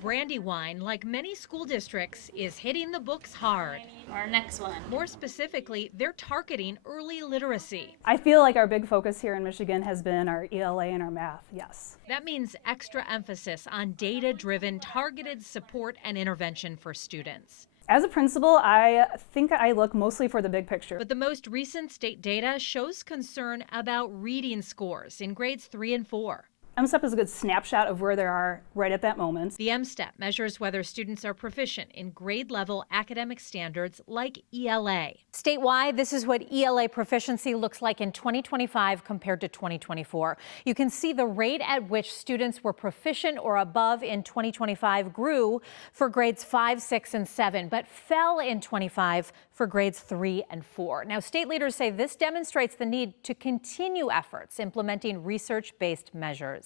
Brandywine, like many school districts, is hitting the books hard. Our next one. More specifically, they're targeting early literacy. I feel like our big focus here in Michigan has been our ELA and our math, yes. That means extra emphasis on data-driven, targeted support and intervention for students. As a principal, I think I look mostly for the big picture. But the most recent state data shows concern about reading scores in grades 3 and 4. MSTEP is a good snapshot of where they are right at that moment. The MSTEP measures whether students are proficient in grade-level academic standards like ELA. Statewide, this is what ELA proficiency looks like in 2025 compared to 2024. You can see the rate at which students were proficient or above in 2025 grew for grades 5, 6, and 7, but fell in 25 for grades 3 and 4. Now, state leaders say this demonstrates the need to continue efforts implementing research-based measures.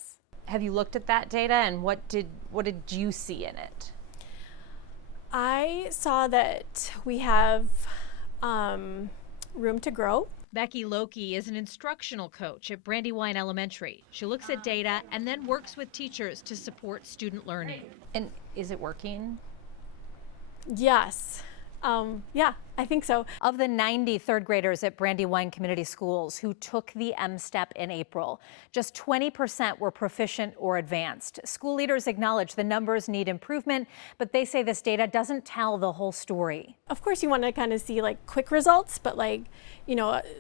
Have you looked at that data, and what did you see in it? I saw that we have room to grow. Becky Loki is an instructional coach at Brandywine Elementary. She looks at data and then works with teachers to support student learning. And is it working? Yes. Yeah, I think so. Of the 90 third graders at Brandywine Community Schools who took the MSTEP in April, just 20% were proficient or advanced. School leaders acknowledge the numbers need improvement, but they say this data doesn't tell the whole story. Of course, you want to kind of see like quick results, but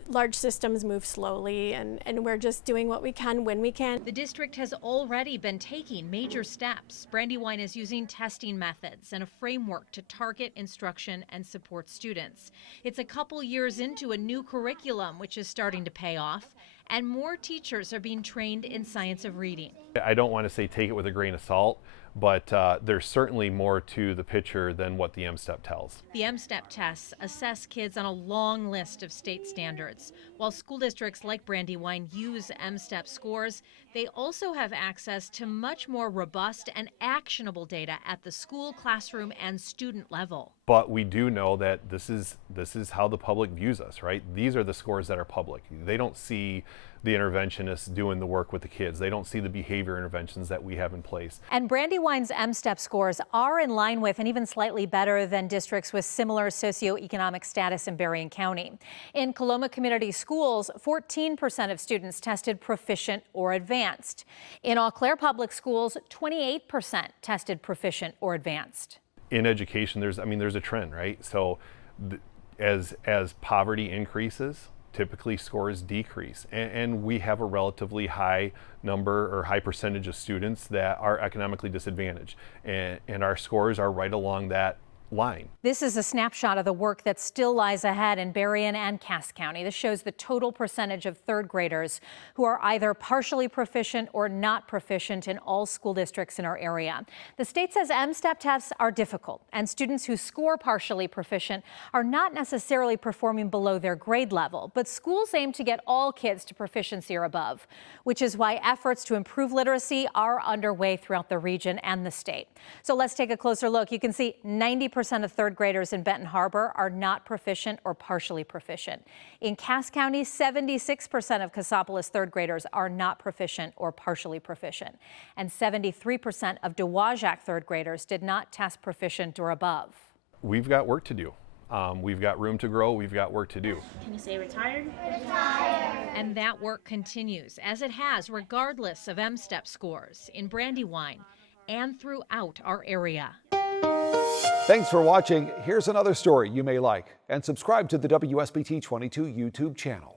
large systems move slowly, and we're just doing what we can when we can. The district has already been taking major steps. Brandywine is using testing methods and a framework to target instruction and support students. It's a couple years into a new curriculum, which is starting to pay off, and more teachers are being trained in science of reading. I don't want to say take it with a grain of salt, but there's certainly more to the picture than what the MSTEP tells. The MSTEP tests assess kids on a long list of state standards. While school districts like Brandywine use MSTEP scores, they also have access to much more robust and actionable data at the school, classroom, and student level. But we do know that this is how the public views us, right? These are the scores that are public. They don't see the interventionists doing the work with the kids. They don't see the behavior interventions that we have in place. And Brandywine's MSTEP scores are in line with and even slightly better than districts with similar socioeconomic status in Berrien County. In Coloma Community Schools, 14% of students tested proficient or advanced. In Eau Claire Public Schools, 28% tested proficient or advanced. In education, there's a trend, right? So as poverty increases, typically scores decrease, and we have a relatively high number or high percentage of students that are economically disadvantaged, and our scores are right along that line. This is a snapshot of the work that still lies ahead in Berrien and Cass County. This shows the total percentage of third graders who are either partially proficient or not proficient in all school districts in our area. The state says MSTEP tests are difficult, and students who score partially proficient are not necessarily performing below their grade level, but schools aim to get all kids to proficiency or above, which is why efforts to improve literacy are underway throughout the region and the state. So let's take a closer look. You can see 90% of third graders in Benton Harbor are not proficient or partially proficient. In Cass County, 76% of Cassopolis third graders are not proficient or partially proficient. And 73% of Dowagiac third graders did not test proficient or above. We've got work to do. We've got room to grow. We've got work to do. Can you say retired? Retired. And that work continues, as it has regardless of MSTEP scores in Brandywine and throughout our area. Thanks for watching. Here's another story you may like, and subscribe to the WSBT 22 YouTube channel.